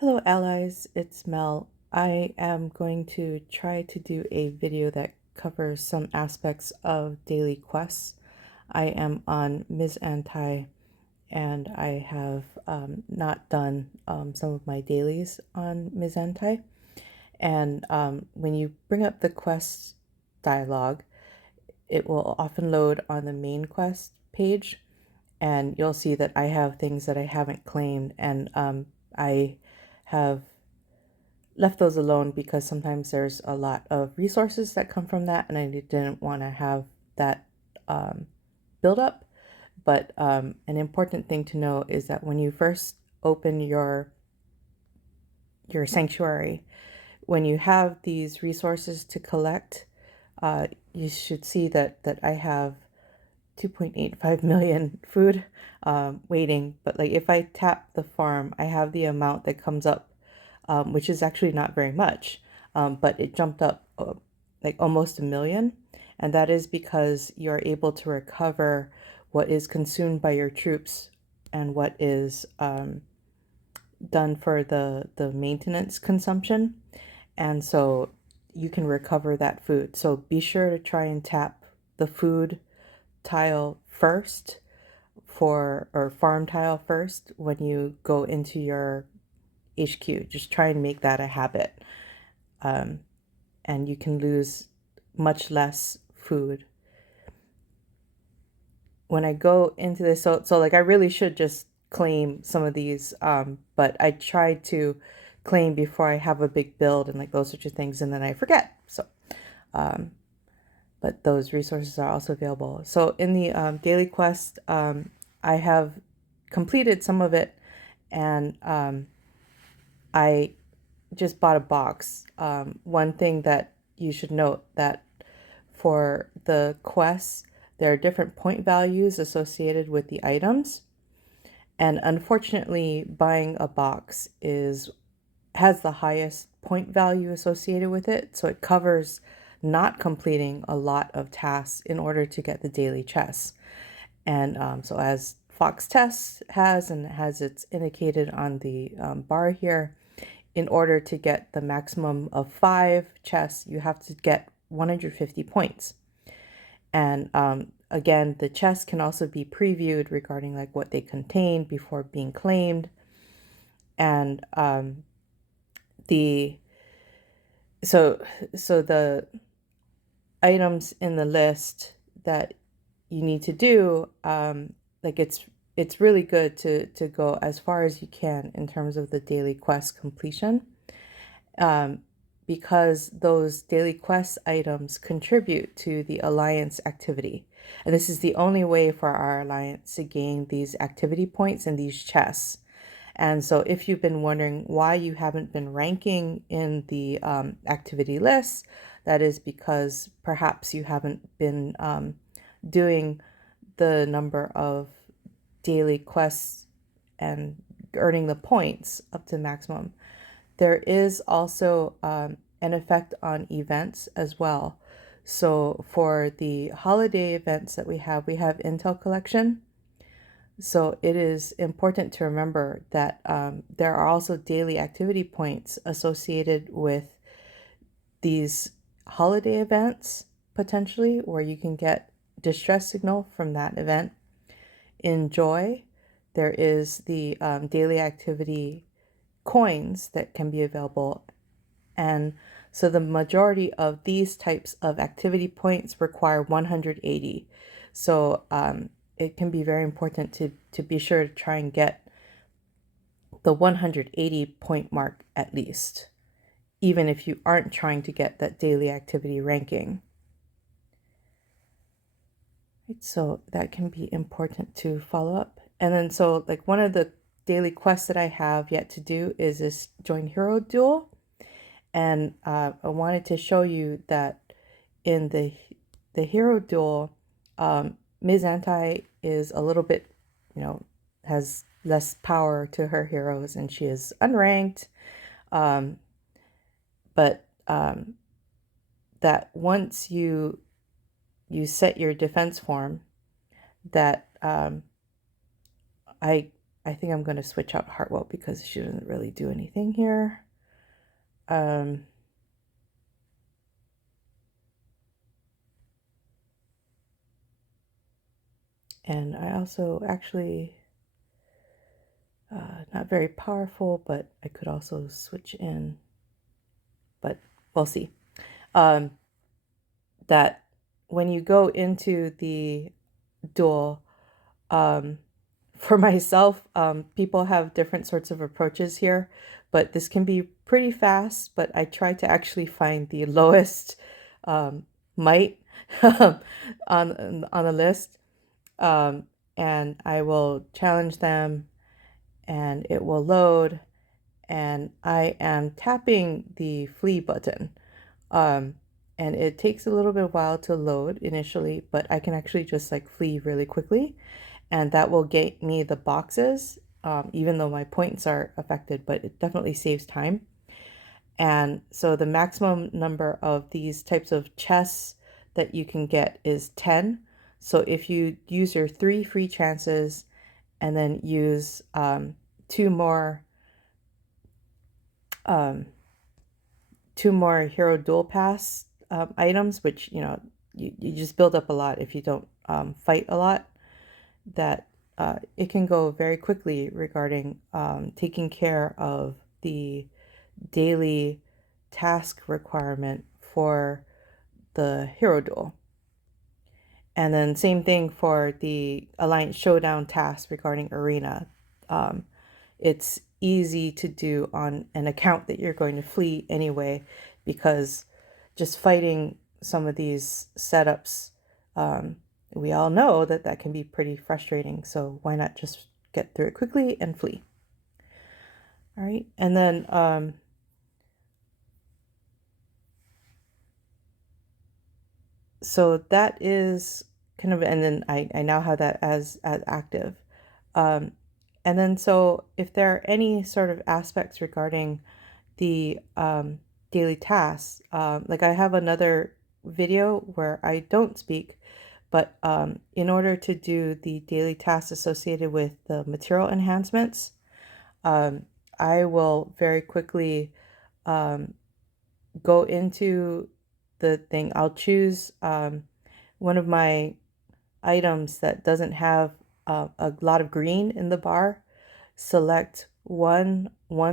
Hello allies, it's Mel. I am going to try to do a video that covers some aspects of daily quests. I am on Ms. Anti and I have not done some of my dailies on Ms. Anti. And when you bring up the quest dialog, it will often load on the main quest page, and you'll see that I have things that I haven't claimed, and I have left those alone because sometimes there's a lot of resources that come from that, and I didn't want to have that build up. But an important thing to know is that when you first open your sanctuary, when you have these resources to collect, you should see that I have 2.85 million food waiting. But like if I tap the farm, I have the amount that comes up, which is actually not very much, but it jumped up like almost a million. And that is because you're able to recover what is consumed by your troops and what is done for the maintenance consumption. And so you can recover that food. So be sure to try and tap the food tile first or farm tile first when you go into your HQ. Just try and make that a habit. And you can lose much less food. When I go into this, so like I really should just claim some of these, but I try to claim before I have a big build and like those sorts of things, and then I forget. So, but those resources are also available. So in the daily quest, I have completed some of it, and I just bought a box. One thing that you should note that for the quests, there are different point values associated with the items. And unfortunately, buying a box has the highest point value associated with it. So it covers not completing a lot of tasks in order to get the daily chests. And so as Fox Test has, and has it's indicated on the bar here, in order to get the maximum of 5 chests, you have to get 150 points. And again, the chests can also be previewed regarding like what they contain before being claimed. And the items in the list that you need to do, like it's really good to go as far as you can in terms of the daily quest completion, because those daily quest items contribute to the alliance activity. And this is the only way for our alliance to gain these activity points and these chests. And so if you've been wondering why you haven't been ranking in the activity list, that is because perhaps you haven't been doing the number of daily quests and earning the points up to maximum. There is also an effect on events as well. So for the holiday events that we have Intel Collection. So it is important to remember that there are also daily activity points associated with these holiday events, potentially, where you can get distress signal from that event. In Joy, there is the daily activity coins that can be available. And so the majority of these types of activity points require 180. So it can be very important to be sure to try and get the 180 point mark at least, even if you aren't trying to get that daily activity ranking. Right, so that can be important to follow up. And then so like one of the daily quests that I have yet to do is this join hero duel. And I wanted to show you that in the hero duel, Ms. Anti is a little bit, has less power to her heroes, and she is unranked. But that once you set your defense form, that I I think I'm going to switch out Hartwell because she doesn't really do anything here. And I also actually, not very powerful, but I could also switch in, but we'll see. That when you go into the duel, for myself, people have different sorts of approaches here, but this can be pretty fast, but I try to actually find the lowest might on the list, and I will challenge them, and it will load, and I am tapping the flee button. And it takes a little bit of while to load initially, but I can actually just like flee really quickly, and that will get me the boxes, even though my points are affected, but it definitely saves time. And so the maximum number of these types of chests that you can get is 10. So if you use your 3 free chances and then use 2 more hero duel pass items, which you just build up a lot if you don't fight a lot, that it can go very quickly regarding taking care of the daily task requirement for the hero duel. And then same thing for the Alliance Showdown task regarding Arena. It's easy to do on an account that you're going to flee anyway, because just fighting some of these setups, we all know that that can be pretty frustrating. So why not just get through it quickly and flee? All right, and then so that is kind of, and then I now have that as active. And then so if there are any sort of aspects regarding the daily tasks, like I have another video where I don't speak, but in order to do the daily tasks associated with the material enhancements, I will very quickly go into the thing. I'll choose one of my items that doesn't have a lot of green in the bar, select one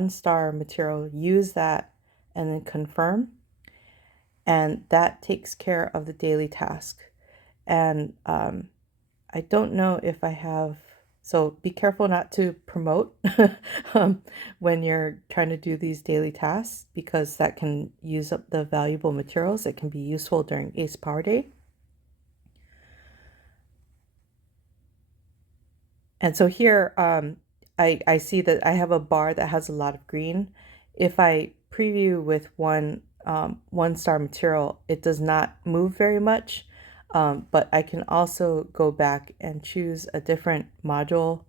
star material, use that, and then confirm. And that takes care of the daily task. And I don't know if I have, so be careful not to promote when you're trying to do these daily tasks, because that can use up the valuable materials that can be useful during Ace Power Day. And so here, I see that I have a bar that has a lot of green. If I preview with one star material, it does not move very much. But I can also go back and choose a different module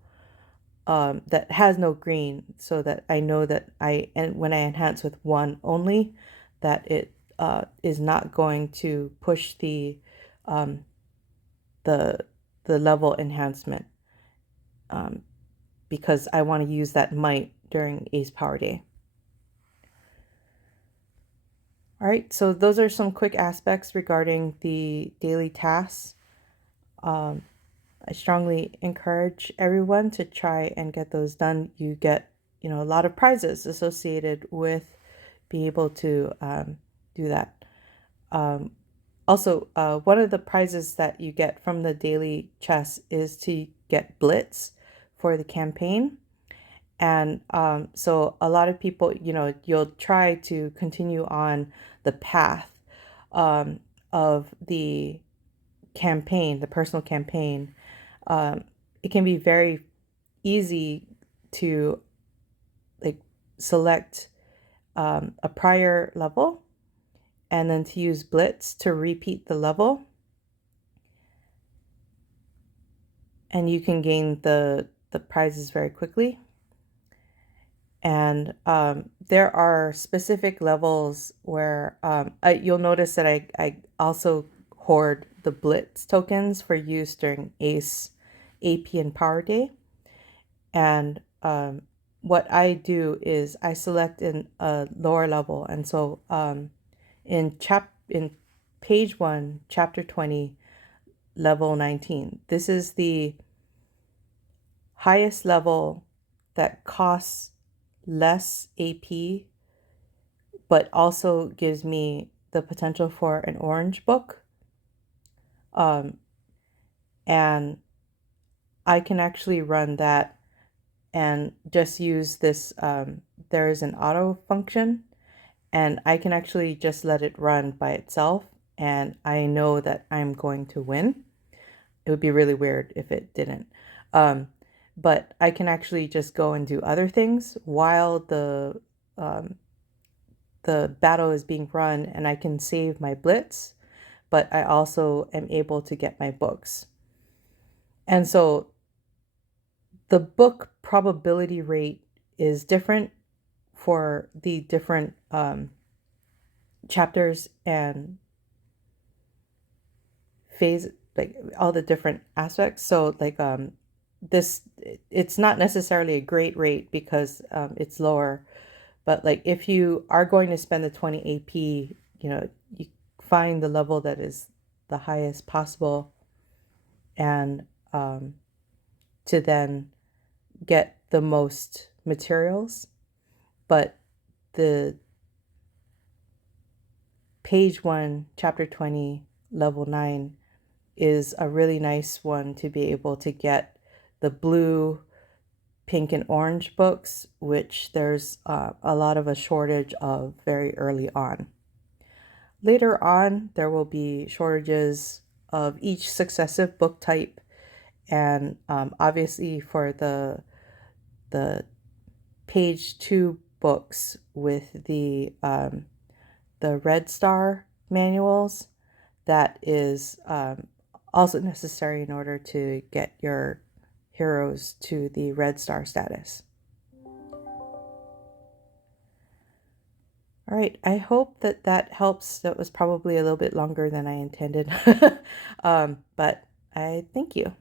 that has no green, so that I know that when I enhance with one only, that it is not going to push the level enhancement, because I want to use that might during Ace Power Day. All right, so those are some quick aspects regarding the daily tasks. I strongly encourage everyone to try and get those done. You get, a lot of prizes associated with being able to do that. Also, one of the prizes that you get from the daily chess is to get Blitz for the campaign. And so a lot of people, you'll try to continue on the path of the campaign, the personal campaign. It can be very easy to like select a prior level and then to use Blitz to repeat the level. And you can gain the prizes very quickly. And there are specific levels where you'll notice that I also hoard the Blitz tokens for use during Ace, AP, and Power Day. And what I do is I select in a lower level. And so in page 1, chapter 20, level 19, this is the highest level that costs less AP, but also gives me the potential for an orange book. And I can actually run that and just use this. There is an auto function, and I can actually just let it run by itself, and I know that I'm going to win. It would be really weird if it didn't. Um, but I can actually just go and do other things while um, the battle is being run, and I can save my blitz, but I also am able to get my books. And so the book probability rate is different for the different chapters and phase, like all the different aspects. So like this, it's not necessarily a great rate because it's lower, but like if you are going to spend the 20 AP, you find the level that is the highest possible, and to then get the most materials. But the page 1, chapter 20, level 9 is a really nice one to be able to get the blue, pink, and orange books, which there's a lot of a shortage of very early on. Later on, there will be shortages of each successive book type, and obviously for the page 2 books with the Red Star manuals, that is also necessary in order to get your heroes to the Red Star status. All right, I hope that that helps. That was probably a little bit longer than I intended, but I thank you.